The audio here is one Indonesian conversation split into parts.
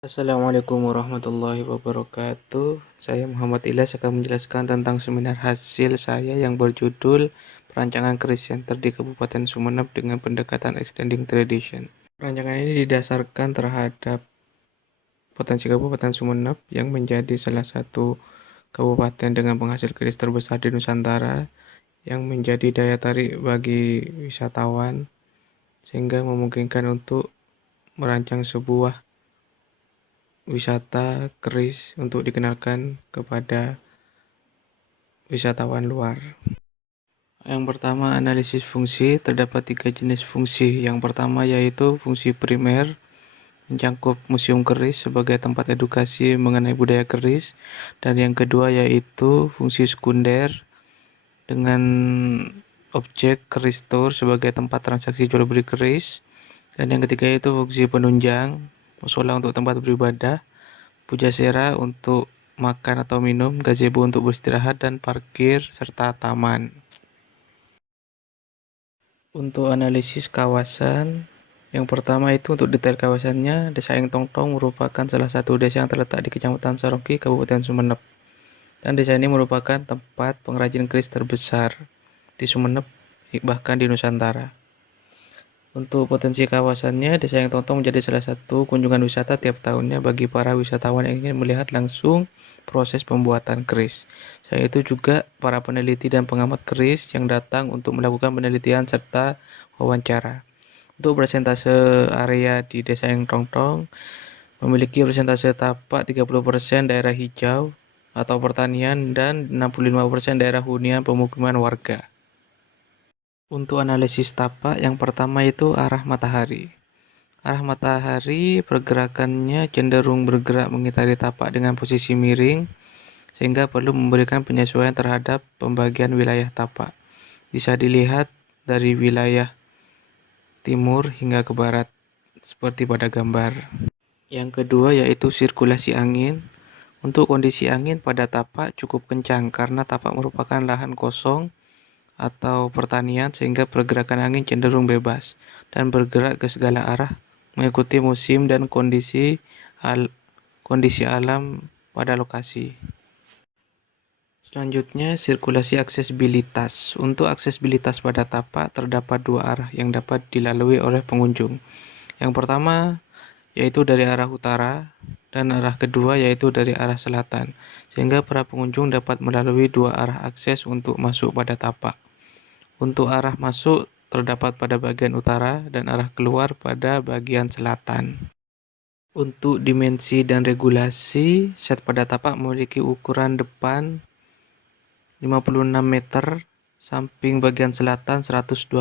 Assalamualaikum warahmatullahi wabarakatuh. Saya Muhammad Ilyas akan menjelaskan tentang seminar hasil saya yang berjudul Perancangan Keris Center di Kabupaten Sumeneb dengan pendekatan Extending Tradition. Perancangan ini didasarkan terhadap potensi Kabupaten Sumeneb yang menjadi salah satu kabupaten dengan penghasil keris terbesar di Nusantara yang menjadi daya tarik bagi wisatawan sehingga memungkinkan untuk merancang sebuah wisata keris untuk dikenalkan kepada wisatawan luar. Yang pertama, analisis fungsi. Terdapat 3 jenis fungsi. Yang pertama yaitu fungsi primer, mencakup museum keris sebagai tempat edukasi mengenai budaya keris. Dan yang kedua yaitu fungsi sekunder dengan objek keris store sebagai tempat transaksi jual beli keris. Dan yang ketiga yaitu fungsi penunjang, musola untuk tempat beribadah, pujasera untuk makan atau minum, gazebo untuk beristirahat, dan parkir, serta taman. Untuk analisis kawasan, yang pertama itu untuk detail kawasannya, Desa Eng Tongtong merupakan salah satu desa yang terletak di Kecamatan Saroki, Kabupaten Sumeneb. Dan desa ini merupakan tempat pengrajin keris terbesar di Sumeneb, bahkan di Nusantara. Untuk potensi kawasannya, Desa Eng Tongtong menjadi salah satu kunjungan wisata tiap tahunnya bagi para wisatawan yang ingin melihat langsung proses pembuatan keris. Selain itu juga para peneliti dan pengamat keris yang datang untuk melakukan penelitian serta wawancara. Untuk persentase area di Desa Eng Tongtong memiliki persentase tapak 30% daerah hijau atau pertanian dan 65% daerah hunian pemukiman warga. Untuk analisis tapak, yang pertama itu arah matahari. Arah matahari pergerakannya cenderung bergerak mengitari tapak dengan posisi miring, sehingga perlu memberikan penyesuaian terhadap pembagian wilayah tapak. Bisa dilihat dari wilayah timur hingga ke barat, seperti pada gambar. Yang kedua yaitu sirkulasi angin. Untuk kondisi angin pada tapak cukup kencang karena tapak merupakan lahan kosong atau pertanian sehingga pergerakan angin cenderung bebas dan bergerak ke segala arah mengikuti musim dan kondisi alam pada lokasi. Selanjutnya, sirkulasi aksesibilitas. Untuk aksesibilitas pada tapak terdapat 2 arah yang dapat dilalui oleh pengunjung. Yang pertama yaitu dari arah utara dan arah kedua yaitu dari arah selatan, sehingga para pengunjung dapat melalui 2 arah akses untuk masuk pada tapak. Untuk arah masuk terdapat pada bagian utara dan arah keluar pada bagian selatan. Untuk dimensi dan regulasi, set pada tapak memiliki ukuran depan 56 meter, samping bagian selatan 128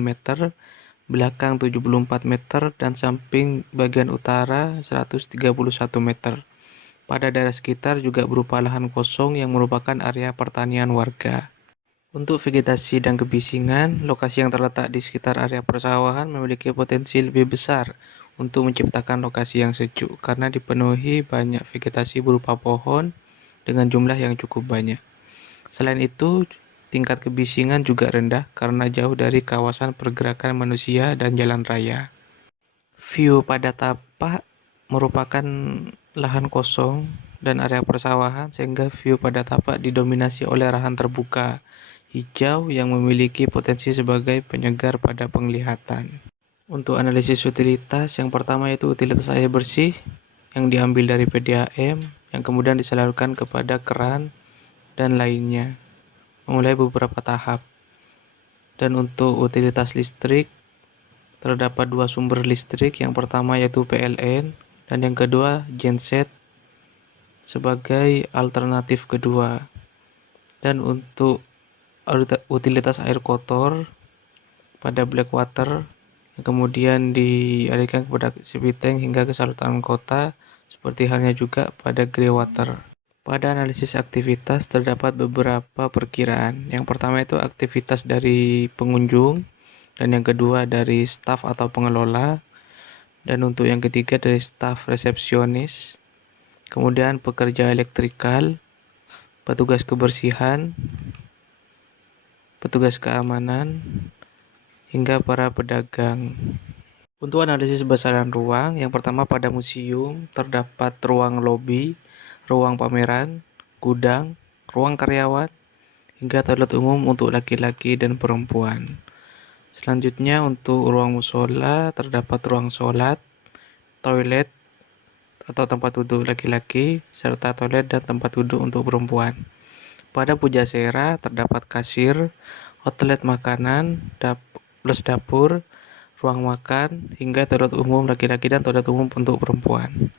meter, belakang 74 meter, dan samping bagian utara 131 meter. Pada daerah sekitar juga berupa lahan kosong yang merupakan area pertanian warga. Untuk vegetasi dan kebisingan, lokasi yang terletak di sekitar area persawahan memiliki potensi lebih besar untuk menciptakan lokasi yang sejuk karena dipenuhi banyak vegetasi berupa pohon dengan jumlah yang cukup banyak. Selain itu, tingkat kebisingan juga rendah karena jauh dari kawasan pergerakan manusia dan jalan raya. View pada tapak merupakan lahan kosong dan area persawahan sehingga view pada tapak didominasi oleh lahan terbuka hijau yang memiliki potensi sebagai penyegar pada penglihatan. Untuk analisis utilitas, yang pertama yaitu utilitas air bersih yang diambil dari PDAM yang kemudian disalurkan kepada keran dan lainnya, memulai beberapa tahap. Dan untuk utilitas listrik, terdapat 2 sumber listrik, yang pertama yaitu PLN dan yang kedua genset sebagai alternatif kedua. Dan untuk utilitas air kotor pada Blackwater yang kemudian dialirkan kepada Sipiteng hingga ke saluran kota, seperti halnya juga pada Greywater. Pada analisis aktivitas terdapat beberapa perkiraan. Yang pertama itu aktivitas dari pengunjung, dan yang kedua dari staf atau pengelola, dan untuk yang ketiga dari staf resepsionis, kemudian pekerja elektrikal, petugas kebersihan, petugas keamanan, hingga para pedagang. Untuk analisis besaran ruang, yang pertama pada museum terdapat ruang lobi, ruang pameran, gudang, ruang karyawan, hingga toilet umum untuk laki-laki dan perempuan. Selanjutnya untuk ruang musola terdapat ruang sholat, toilet atau tempat duduk laki-laki, serta toilet dan tempat duduk untuk perempuan. Pada pujasera terdapat kasir, outlet makanan, plus dapur, ruang makan, hingga toilet umum laki-laki dan toilet umum untuk perempuan.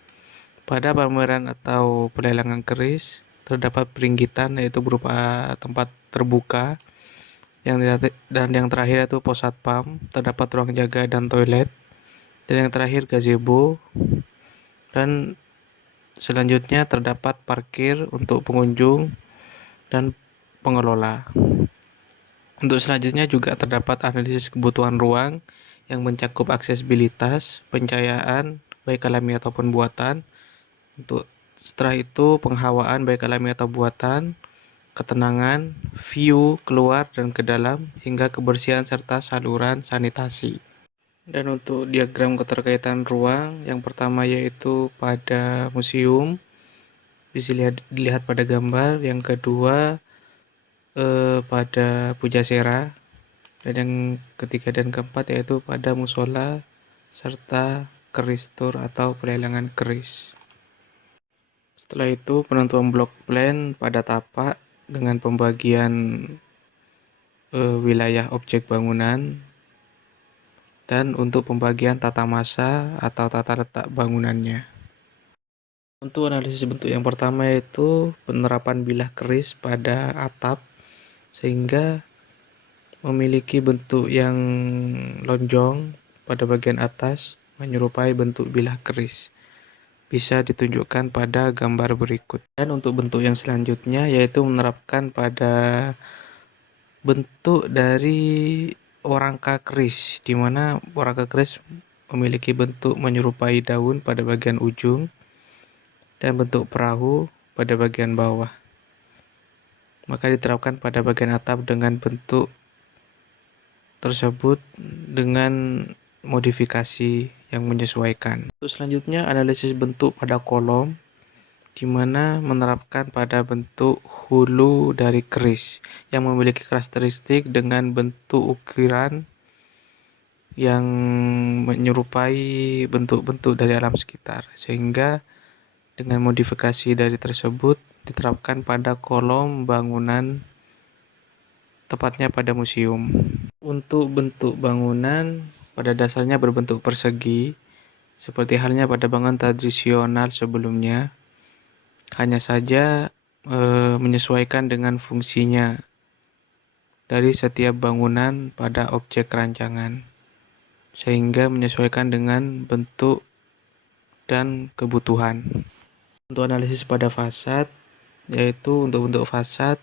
Pada pameran atau pelelangan keris, terdapat peringgitan yaitu berupa tempat terbuka, dan yang terakhir itu pos satpam, terdapat ruang jaga dan toilet, dan yang terakhir gazebo, dan selanjutnya terdapat parkir untuk pengunjung dan pengelola. Untuk selanjutnya juga terdapat analisis kebutuhan ruang yang mencakup aksesibilitas, pencahayaan, baik alami ataupun buatan. Untuk setelah itu penghawaan baik alami atau buatan, ketenangan, view keluar dan ke dalam, hingga kebersihan serta saluran sanitasi. Dan untuk diagram keterkaitan ruang, yang pertama yaitu pada museum, bisa dilihat pada gambar. Yang kedua pada pujasera, dan yang ketiga dan keempat yaitu pada musola serta keris tour atau pelelangan keris. Setelah itu penentuan blok plan pada tapak dengan pembagian wilayah objek bangunan, dan untuk pembagian tata masa atau tata letak bangunannya. Untuk analisis bentuk yang pertama yaitu penerapan bilah keris pada atap sehingga memiliki bentuk yang lonjong pada bagian atas menyerupai bentuk bilah keris. Bisa ditunjukkan pada gambar berikut. Dan untuk bentuk yang selanjutnya yaitu menerapkan pada bentuk dari warangka keris, di mana warangka keris memiliki bentuk menyerupai daun pada bagian ujung dan bentuk perahu pada bagian bawah. Maka diterapkan pada bagian atap dengan bentuk tersebut dengan modifikasi yang menyesuaikan. Untuk selanjutnya analisis bentuk pada kolom, di mana menerapkan pada bentuk hulu dari keris yang memiliki karakteristik dengan bentuk ukiran yang menyerupai bentuk-bentuk dari alam sekitar, sehingga dengan modifikasi dari tersebut diterapkan pada kolom bangunan, tepatnya pada museum. Untuk bentuk bangunan pada dasarnya berbentuk persegi, seperti halnya pada bangunan tradisional sebelumnya, hanya saja menyesuaikan dengan fungsinya dari setiap bangunan pada objek rancangan, sehingga menyesuaikan dengan bentuk dan kebutuhan. Untuk analisis pada fasad, yaitu untuk bentuk fasad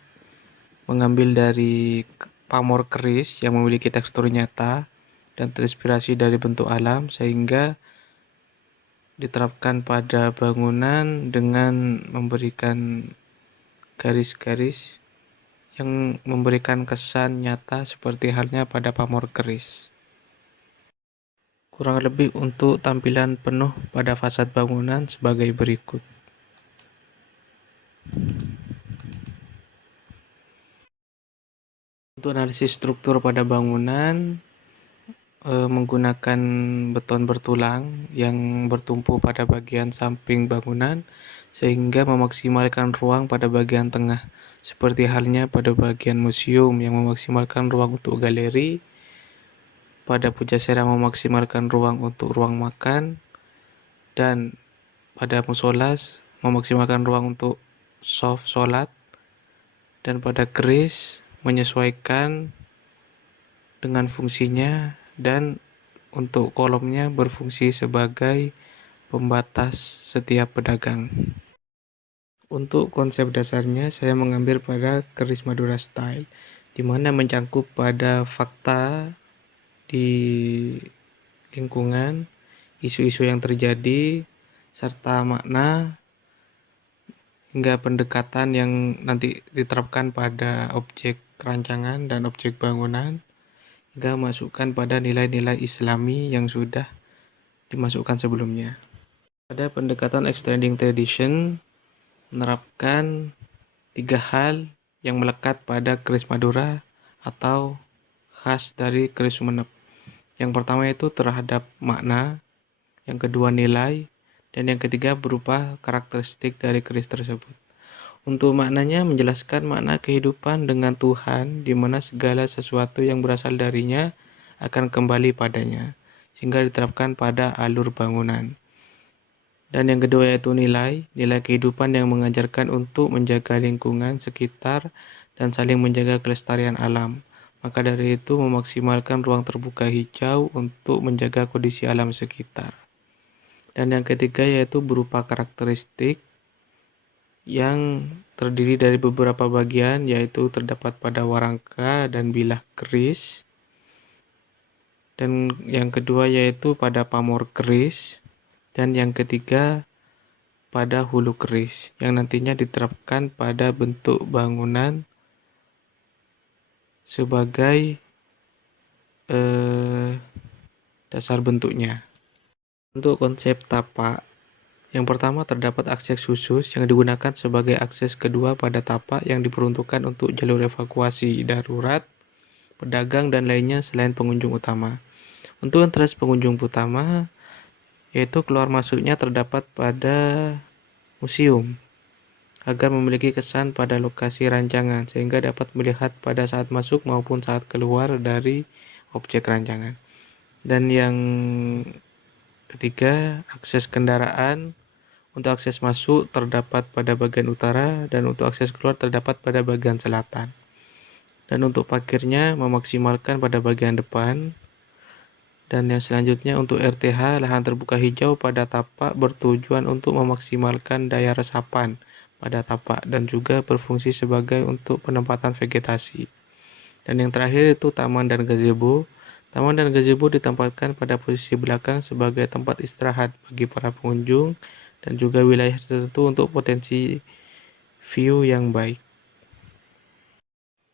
mengambil dari pamor keris yang memiliki tekstur nyata dan terinspirasi dari bentuk alam, sehingga diterapkan pada bangunan dengan memberikan garis-garis yang memberikan kesan nyata seperti halnya pada pamor keris. Kurang lebih untuk tampilan penuh pada fasad bangunan sebagai berikut. Untuk analisis struktur pada bangunan menggunakan beton bertulang yang bertumpu pada bagian samping bangunan sehingga memaksimalkan ruang pada bagian tengah, seperti halnya pada bagian museum yang memaksimalkan ruang untuk galeri, pada pujasera memaksimalkan ruang untuk ruang makan, dan pada musolas memaksimalkan ruang untuk soft sholat, dan pada keris menyesuaikan dengan fungsinya, dan untuk kolomnya berfungsi sebagai pembatas setiap pedagang. Untuk konsep dasarnya saya mengambil pada keris Madura Style, di mana mencangkup pada fakta di lingkungan, isu-isu yang terjadi, serta makna hingga pendekatan yang nanti diterapkan pada objek rancangan dan objek bangunan, hingga masukkan pada nilai-nilai Islami yang sudah dimasukkan sebelumnya. Pada pendekatan extending tradition menerapkan 3 hal yang melekat pada keris Madura atau khas dari keris Sumenep. Yang pertama itu terhadap makna, yang kedua nilai, dan yang ketiga berupa karakteristik dari keris tersebut. Untuk maknanya menjelaskan makna kehidupan dengan Tuhan, di mana segala sesuatu yang berasal darinya akan kembali padanya, sehingga diterapkan pada alur bangunan. Dan yang kedua yaitu nilai kehidupan yang mengajarkan untuk menjaga lingkungan sekitar dan saling menjaga kelestarian alam. Maka dari itu memaksimalkan ruang terbuka hijau untuk menjaga kondisi alam sekitar. Dan yang ketiga yaitu berupa karakteristik yang terdiri dari beberapa bagian, yaitu terdapat pada warangka dan bilah keris. Dan yang kedua yaitu pada pamor keris. Dan yang ketiga pada hulu keris yang nantinya diterapkan pada bentuk bangunan sebagai dasar bentuknya. Untuk konsep tapak, yang pertama terdapat akses khusus yang digunakan sebagai akses kedua pada tapak yang diperuntukkan untuk jalur evakuasi darurat, pedagang dan lainnya selain pengunjung utama. Untuk entrance pengunjung utama, yaitu keluar masuknya terdapat pada museum agar memiliki kesan pada lokasi rancangan sehingga dapat melihat pada saat masuk maupun saat keluar dari objek rancangan. Dan yang ketiga, akses kendaraan. Untuk akses masuk terdapat pada bagian utara dan untuk akses keluar terdapat pada bagian selatan. Dan untuk parkirnya memaksimalkan pada bagian depan. Dan yang selanjutnya untuk RTH, lahan terbuka hijau pada tapak bertujuan untuk memaksimalkan daya resapan pada tapak dan juga berfungsi sebagai untuk penempatan vegetasi. Dan yang terakhir itu taman dan gazebo. Taman dan gazebo ditempatkan pada posisi belakang sebagai tempat istirahat bagi para pengunjung dan juga wilayah tertentu untuk potensi view yang baik.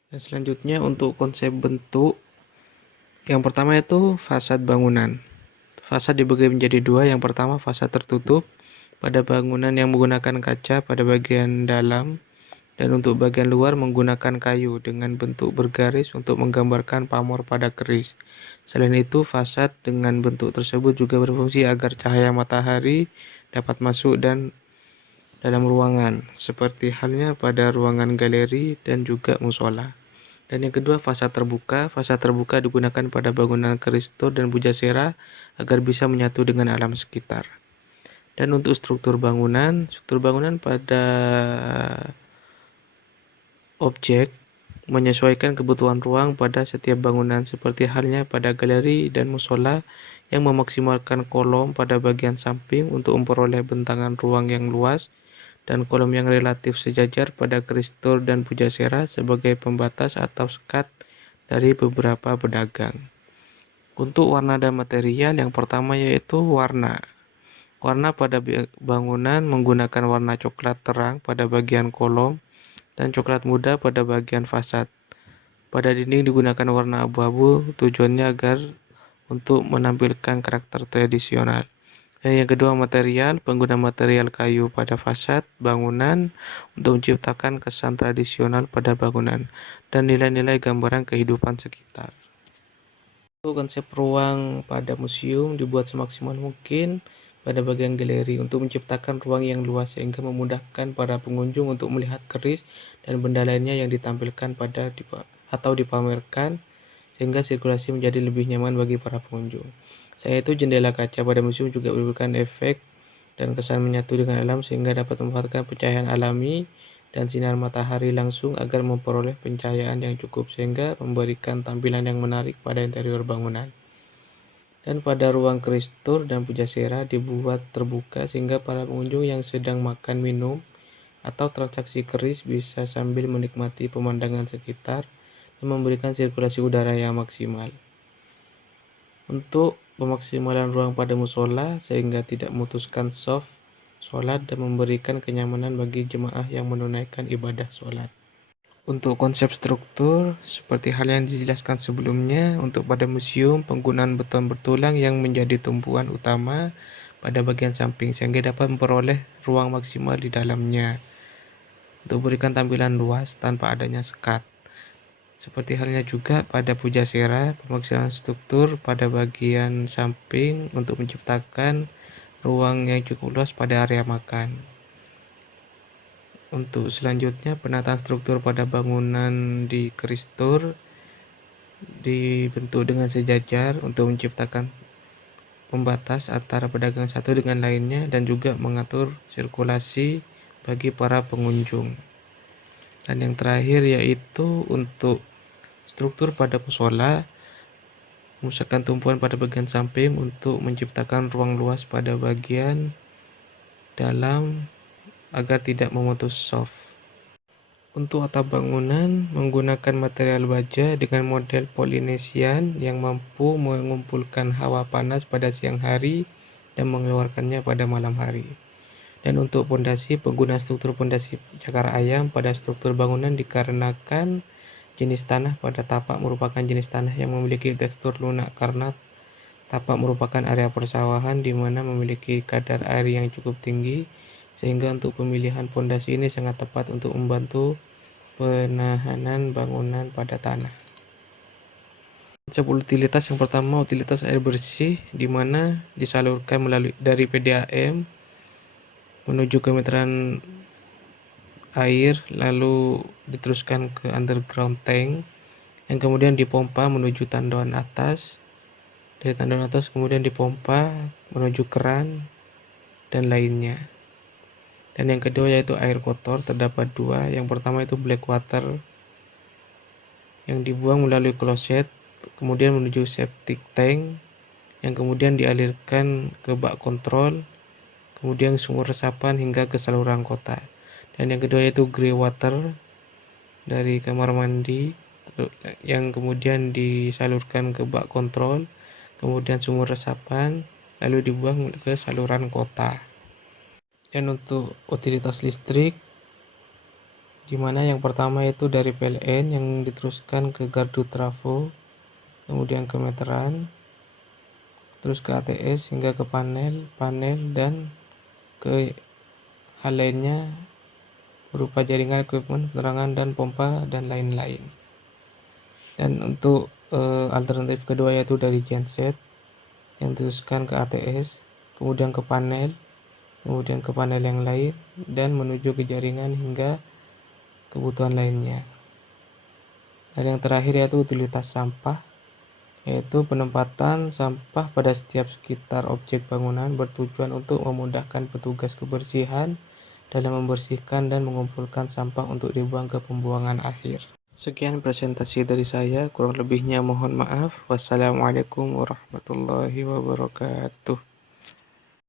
Dan selanjutnya untuk konsep bentuk, yang pertama itu fasad bangunan. Fasad dibagi menjadi dua. Yang pertama fasad tertutup pada bangunan yang menggunakan kaca pada bagian dalam, dan untuk bagian luar menggunakan kayu dengan bentuk bergaris untuk menggambarkan pamor pada keris. Selain itu, fasad dengan bentuk tersebut juga berfungsi agar cahaya matahari dapat masuk dan dalam ruangan, seperti halnya pada ruangan galeri dan juga musola. Dan yang kedua, fasad terbuka. Fasad terbuka digunakan pada bangunan keristor dan pujasera agar bisa menyatu dengan alam sekitar. Dan untuk struktur bangunan pada objek menyesuaikan kebutuhan ruang pada setiap bangunan, seperti halnya pada galeri dan musola yang memaksimalkan kolom pada bagian samping untuk memperoleh bentangan ruang yang luas dan kolom yang relatif sejajar pada keristor dan pujasera sebagai pembatas atau sekat dari beberapa pedagang. Untuk warna dan material, yang pertama yaitu warna. Warna pada bangunan menggunakan warna coklat terang pada bagian kolom dan coklat muda pada bagian fasad. Pada dinding digunakan warna abu-abu, tujuannya agar untuk menampilkan karakter tradisional. Dan yang kedua material, pengguna material kayu pada fasad bangunan untuk menciptakan kesan tradisional pada bangunan dan nilai-nilai gambaran kehidupan sekitar. Untuk konsep ruang pada museum dibuat semaksimal mungkin pada bagian galeri untuk menciptakan ruang yang luas sehingga memudahkan para pengunjung untuk melihat keris dan benda lainnya yang ditampilkan atau dipamerkan sehingga sirkulasi menjadi lebih nyaman bagi para pengunjung. Selain itu, jendela kaca pada museum juga memberikan efek dan kesan menyatu dengan alam sehingga dapat memanfaatkan pencahayaan alami dan sinar matahari langsung agar memperoleh pencahayaan yang cukup sehingga memberikan tampilan yang menarik pada interior bangunan. Dan pada ruang keristor dan pujasera dibuat terbuka sehingga para pengunjung yang sedang makan minum atau transaksi keris bisa sambil menikmati pemandangan sekitar dan memberikan sirkulasi udara yang maksimal. Untuk pemaksimalan ruang pada musola sehingga tidak memutuskan soft sholat dan memberikan kenyamanan bagi jemaah yang menunaikan ibadah sholat. Untuk konsep struktur, seperti hal yang dijelaskan sebelumnya, untuk pada museum, penggunaan beton bertulang yang menjadi tumpuan utama pada bagian samping, sehingga dapat memperoleh ruang maksimal di dalamnya. Untuk berikan tampilan luas tanpa adanya sekat. Seperti halnya juga pada pujasera, pemaksaan struktur pada bagian samping untuk menciptakan ruang yang cukup luas pada area makan. Untuk selanjutnya, penataan struktur pada bangunan di Kristur dibentuk dengan sejajar untuk menciptakan pembatas antara pedagang satu dengan lainnya dan juga mengatur sirkulasi bagi para pengunjung. Dan yang terakhir yaitu untuk struktur pada musola, memusatkan tumpuan pada bagian samping untuk menciptakan ruang luas pada bagian dalam agar tidak memutus soft. Untuk atap bangunan menggunakan material baja dengan model Polynesian yang mampu mengumpulkan hawa panas pada siang hari dan mengeluarkannya pada malam hari. Dan untuk pondasi, penggunaan struktur pondasi cakar ayam pada struktur bangunan dikarenakan jenis tanah pada tapak merupakan jenis tanah yang memiliki tekstur lunak karena tapak merupakan area persawahan di mana memiliki kadar air yang cukup tinggi, sehingga untuk pemilihan pondasi ini sangat tepat untuk membantu penahanan bangunan pada tanah. Konsep utilitas yang pertama, utilitas air bersih, di mana disalurkan melalui dari PDAM menuju ke meteran air, lalu diteruskan ke underground tank, yang kemudian dipompa menuju tanduan atas. Dari tanduan atas kemudian dipompa menuju keran dan lainnya. Dan yang kedua yaitu air kotor, terdapat dua. Yang pertama itu black water yang dibuang melalui kloset, kemudian menuju septic tank, yang kemudian dialirkan ke bak kontrol, kemudian sumur resapan hingga ke saluran kota. Dan yang kedua yaitu grey water dari kamar mandi yang kemudian disalurkan ke bak kontrol, kemudian sumur resapan, lalu dibuang ke saluran kota. Dan untuk utilitas listrik, di mana yang pertama itu dari PLN yang diteruskan ke gardu trafo, kemudian ke meteran, terus ke ATS hingga ke panel dan ke hal lainnya berupa jaringan equipment penerangan dan pompa dan lain-lain. Dan untuk alternatif kedua yaitu dari genset yang diteruskan ke ATS, kemudian ke panel, kemudian ke panel yang lain dan menuju ke jaringan hingga kebutuhan lainnya. Dan yang terakhir yaitu utilitas sampah, yaitu penempatan sampah pada setiap sekitar objek bangunan bertujuan untuk memudahkan petugas kebersihan dalam membersihkan dan mengumpulkan sampah untuk dibuang ke pembuangan akhir. Sekian presentasi dari saya, kurang lebihnya mohon maaf. Wassalamualaikum warahmatullahi wabarakatuh.